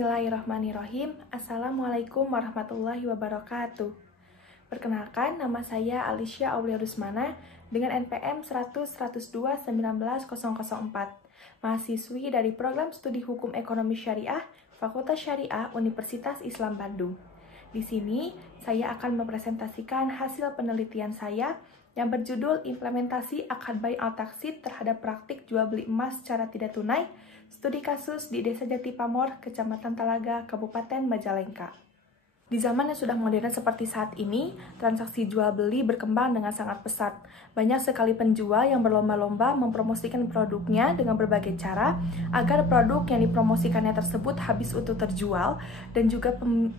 Bismillahirrahmanirrahim. Assalamualaikum warahmatullahi wabarakatuh. Perkenalkan, nama saya Alicia Aulia Rusmana dengan NPM 100-102-19004, mahasiswi dari Program Studi Hukum Ekonomi Syariah, Fakultas Syariah Universitas Islam Bandung. Di sini, saya akan mempresentasikan hasil penelitian saya yang berjudul Implementasi Akad Bai Al-Taqsid terhadap praktik jual beli emas secara tidak tunai, studi kasus di Desa Jati Pamor, Kecamatan Talaga, Kabupaten Majalengka. Di zaman yang sudah modern seperti saat ini, transaksi jual beli berkembang dengan sangat pesat. Banyak sekali penjual yang berlomba-lomba mempromosikan produknya dengan berbagai cara agar produk yang dipromosikannya tersebut habis utuh terjual, dan juga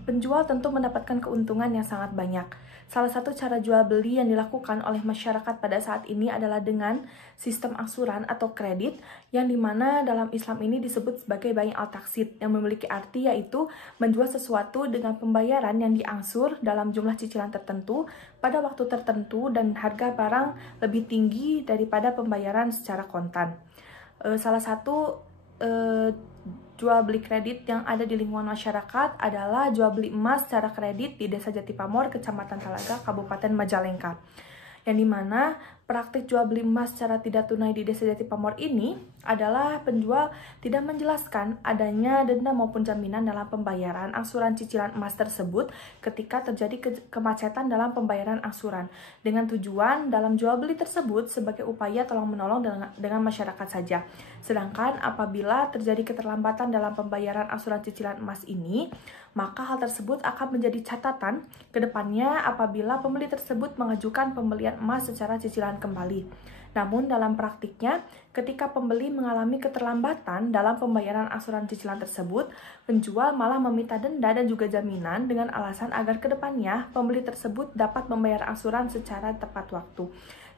penjual tentu mendapatkan keuntungan yang sangat banyak. Salah satu cara jual beli yang dilakukan oleh masyarakat pada saat ini adalah dengan sistem angsuran atau kredit, yang dimana dalam Islam ini disebut sebagai bai al-taqsid, yang memiliki arti yaitu menjual sesuatu dengan pembayaran yang diangsur dalam jumlah cicilan tertentu pada waktu tertentu dan harga barang lebih tinggi daripada pembayaran secara kontan. Salah satu jual beli kredit yang ada di lingkungan masyarakat adalah jual beli emas secara kredit di Desa Jati Pamor, Kecamatan Talaga, Kabupaten Majalengka. Yang dimana praktik jual beli emas secara tidak tunai di Desa Jati Pamor ini adalah penjual tidak menjelaskan adanya denda maupun jaminan dalam pembayaran angsuran cicilan emas tersebut ketika terjadi kemacetan dalam pembayaran angsuran, dengan tujuan dalam jual beli tersebut sebagai upaya tolong-menolong dengan masyarakat saja. Sedangkan apabila terjadi keterlambatan dalam pembayaran angsuran cicilan emas ini, maka hal tersebut akan menjadi catatan ke depannya apabila pembeli tersebut mengajukan pembelian emas secara cicilan kembali. Namun dalam praktiknya, ketika pembeli mengalami keterlambatan dalam pembayaran angsuran cicilan tersebut, penjual malah meminta denda dan juga jaminan dengan alasan agar ke depannya pembeli tersebut dapat membayar angsuran secara tepat waktu.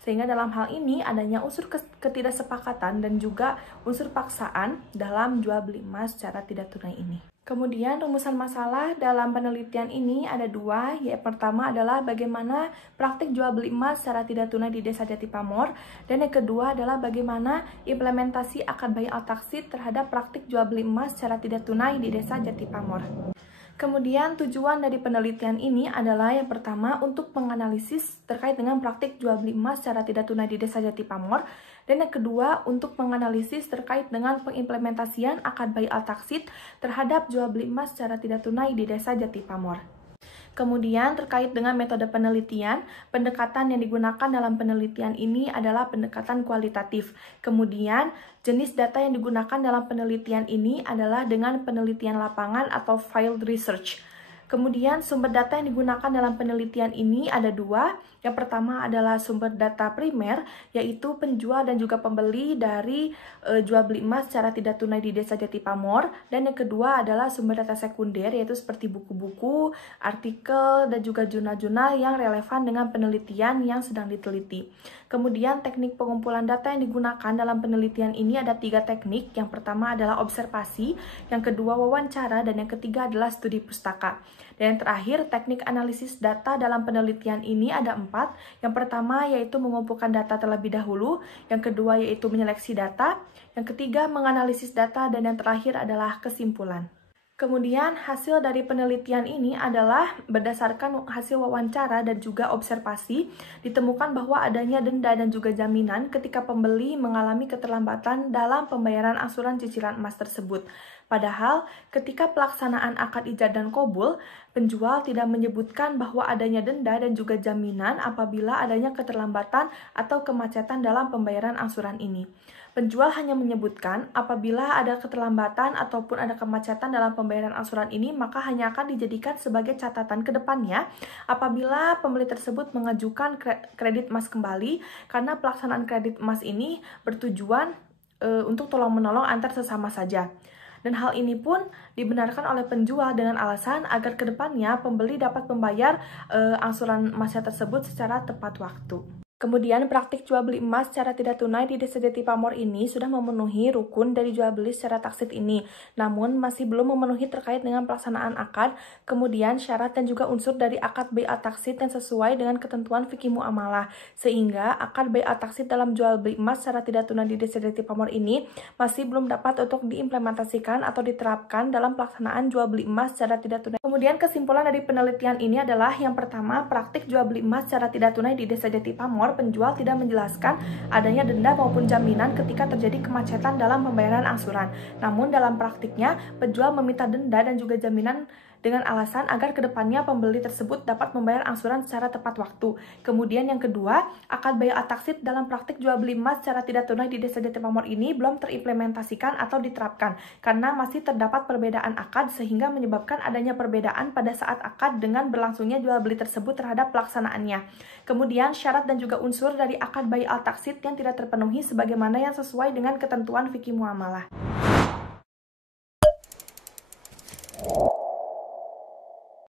Sehingga dalam hal ini adanya unsur ketidaksepakatan dan juga unsur paksaan dalam jual beli emas secara tidak tunai ini. Kemudian rumusan masalah dalam penelitian ini ada dua, yaitu pertama adalah bagaimana praktik jual beli emas secara tidak tunai di Desa Jati Pamor, dan yang kedua adalah bagaimana implementasi akad bai al-taqsid terhadap praktik jual beli emas secara tidak tunai di Desa Jati Pamor. Kemudian tujuan dari penelitian ini adalah yang pertama untuk menganalisis terkait dengan praktik jual beli emas secara tidak tunai di Desa Jati Pamor, dan yang kedua untuk menganalisis terkait dengan pengimplementasian akad bai al-taqsid terhadap jual beli emas secara tidak tunai di Desa Jati Pamor. Kemudian terkait dengan metode penelitian, pendekatan yang digunakan dalam penelitian ini adalah pendekatan kualitatif. Kemudian jenis data yang digunakan dalam penelitian ini adalah dengan penelitian lapangan atau field research. Kemudian sumber data yang digunakan dalam penelitian ini ada dua. Yang pertama adalah sumber data primer, yaitu penjual dan juga pembeli dari jual beli emas secara tidak tunai di Desa Jati Pamor. Dan yang kedua adalah sumber data sekunder, yaitu seperti buku-buku, artikel, dan juga jurnal-jurnal yang relevan dengan penelitian yang sedang diteliti. Kemudian teknik pengumpulan data yang digunakan dalam penelitian ini ada tiga teknik. Yang pertama adalah observasi, yang kedua wawancara, dan yang ketiga adalah studi pustaka. Dan yang terakhir, teknik analisis data dalam penelitian ini ada 4. Yang pertama yaitu mengumpulkan data terlebih dahulu, yang kedua yaitu menyeleksi data, yang ketiga menganalisis data, dan yang terakhir adalah kesimpulan. Kemudian hasil dari penelitian ini adalah berdasarkan hasil wawancara dan juga observasi, ditemukan bahwa adanya denda dan juga jaminan ketika pembeli mengalami keterlambatan dalam pembayaran angsuran cicilan emas tersebut. Padahal ketika pelaksanaan akad ijab dan qabul, penjual tidak menyebutkan bahwa adanya denda dan juga jaminan apabila adanya keterlambatan atau kemacetan dalam pembayaran angsuran ini. Penjual hanya menyebutkan apabila ada keterlambatan ataupun ada kemacetan dalam pembayaran angsuran ini, maka hanya akan dijadikan sebagai catatan ke depannya apabila pembeli tersebut mengajukan kredit emas kembali, karena pelaksanaan kredit emas ini bertujuan untuk tolong-menolong antar sesama saja. Dan hal ini pun dibenarkan oleh penjual dengan alasan agar ke depannya pembeli dapat membayar angsuran emasnya tersebut secara tepat waktu. Kemudian praktik jual beli emas secara tidak tunai di Desa Jati Pamor ini sudah memenuhi rukun dari jual beli secara taksit ini, namun masih belum memenuhi terkait dengan pelaksanaan akad, kemudian syarat dan juga unsur dari akad bai'at taksit yang sesuai dengan ketentuan fikih muamalah, sehingga akad bai'at taksit dalam jual beli emas secara tidak tunai di Desa Jati Pamor ini masih belum dapat untuk diimplementasikan atau diterapkan dalam pelaksanaan jual beli emas secara tidak tunai. Kemudian kesimpulan dari penelitian ini adalah yang pertama, praktik jual beli emas secara tidak tunai di Desa Jati Pamor, penjual tidak menjelaskan adanya denda maupun jaminan ketika terjadi kemacetan dalam pembayaran angsuran. Namun dalam praktiknya, penjual meminta denda dan juga jaminan dengan alasan agar kedepannya pembeli tersebut dapat membayar angsuran secara tepat waktu. Kemudian yang kedua, akad bai'at taksit dalam praktik jual beli emas secara tidak tunai di Desa Jati Pamor ini belum terimplementasikan atau diterapkan karena masih terdapat perbedaan akad sehingga menyebabkan adanya perbedaan pada saat akad dengan berlangsungnya jual beli tersebut terhadap pelaksanaannya. Kemudian syarat dan juga unsur dari akad bai'at taksit yang tidak terpenuhi sebagaimana yang sesuai dengan ketentuan fikih muamalah.